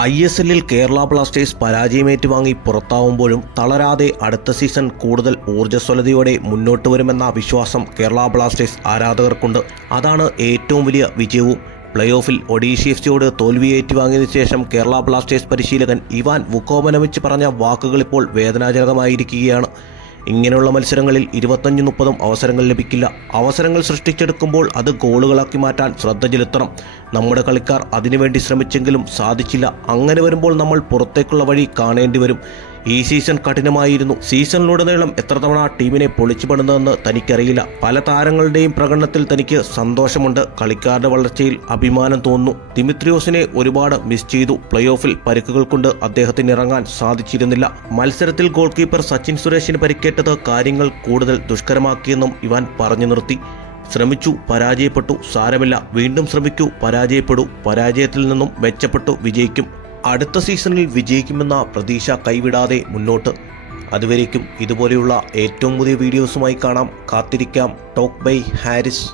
ISLൽ Kerala Blasters പരാജയമേറ്റുവാങ്ങി പുറത്താവുമ്പോഴും തളരാതെ അടുത്ത season കൂടുതൽ ഊർജ്ജസ്വലതയോടെ മുന്നോട്ട് വരുമെന്ന വിശ്വാസം കേരള ബ്ലാസ്റ്റേഴ്സ് ആരാധകർക്കുണ്ട്. അതാണ് ഏറ്റവും വലിയ വിജയവും. പ്ലേ ഓഫിൽ ഒഡീഷ FCയോട് തോൽവി ഏറ്റുവാങ്ങിയതിനു ശേഷം കേരള ബ്ലാസ്റ്റേഴ്സ് പരിശീലകൻ ഇവാൻ വുക്കോവനവിച്ച് പറഞ്ഞ വാക്കുകളിപ്പോൾ വേദനാജനകമായിരിക്കുകയാണ്. ഇങ്ങനെയുള്ള മത്സരങ്ങളിൽ 25-30 അവസരങ്ങൾ ലഭിക്കില്ല. അവസരങ്ങൾ സൃഷ്ടിച്ചെടുക്കുമ്പോൾ അത് ഗോളുകളാക്കി മാറ്റാൻ ശ്രദ്ധ ചെലുത്തണം. നമ്മുടെ കളിക്കാർ അതിനുവേണ്ടി ശ്രമിച്ചെങ്കിലും സാധിച്ചില്ല. അങ്ങനെ വരുമ്പോൾ നമ്മൾ പുറത്തേക്കുള്ള വഴി കാണേണ്ടി വരും. ഈ സീസൺ കഠിനമായിരുന്നു. സീസണിലുടനീളം എത്ര തവണ ടീമിനെ പൊളിച്ചു പണിതെന്ന് തനിക്കറിയില്ല. പല താരങ്ങളുടെയും പ്രകടനത്തിൽ തനിക്ക് സന്തോഷമുണ്ട്. കളിക്കാരുടെ വളർച്ചയിൽ അഭിമാനം തോന്നുന്നു. ദിമിത്രിയോസിനെ ഒരുപാട് മിസ് ചെയ്തു. പ്ലേ ഓഫിൽ പരിക്കുകൾ കൊണ്ട് അദ്ദേഹത്തിന് ഇറങ്ങാൻ സാധിച്ചിരുന്നില്ല. മത്സരത്തിൽ ഗോൾ കീപ്പർ സച്ചിൻ സുരേഷിന് പരിക്കേറ്റത് കാര്യങ്ങൾ കൂടുതൽ ദുഷ്കരമാക്കിയെന്നും ഇവാൻ പറഞ്ഞു നിർത്തി. ശ്രമിച്ചു, പരാജയപ്പെട്ടു, സാരമില്ല, വീണ്ടും ശ്രമിക്കൂ, പരാജയപ്പെടൂ, പരാജയത്തിൽ നിന്നും മെച്ചപ്പെട്ടു വിജയിക്കും. അടുത്ത സീസണിൽ വിജയിക്കുമെന്ന പ്രതീക്ഷ കൈവിടാതെ മുന്നോട്ട്. അതുവരേക്കും ഇതുപോലെയുള്ള ഏറ്റവും പുതിയ വീഡിയോസുമായി കാണാം. കാത്തിരിക്കാം. Talk by Haris.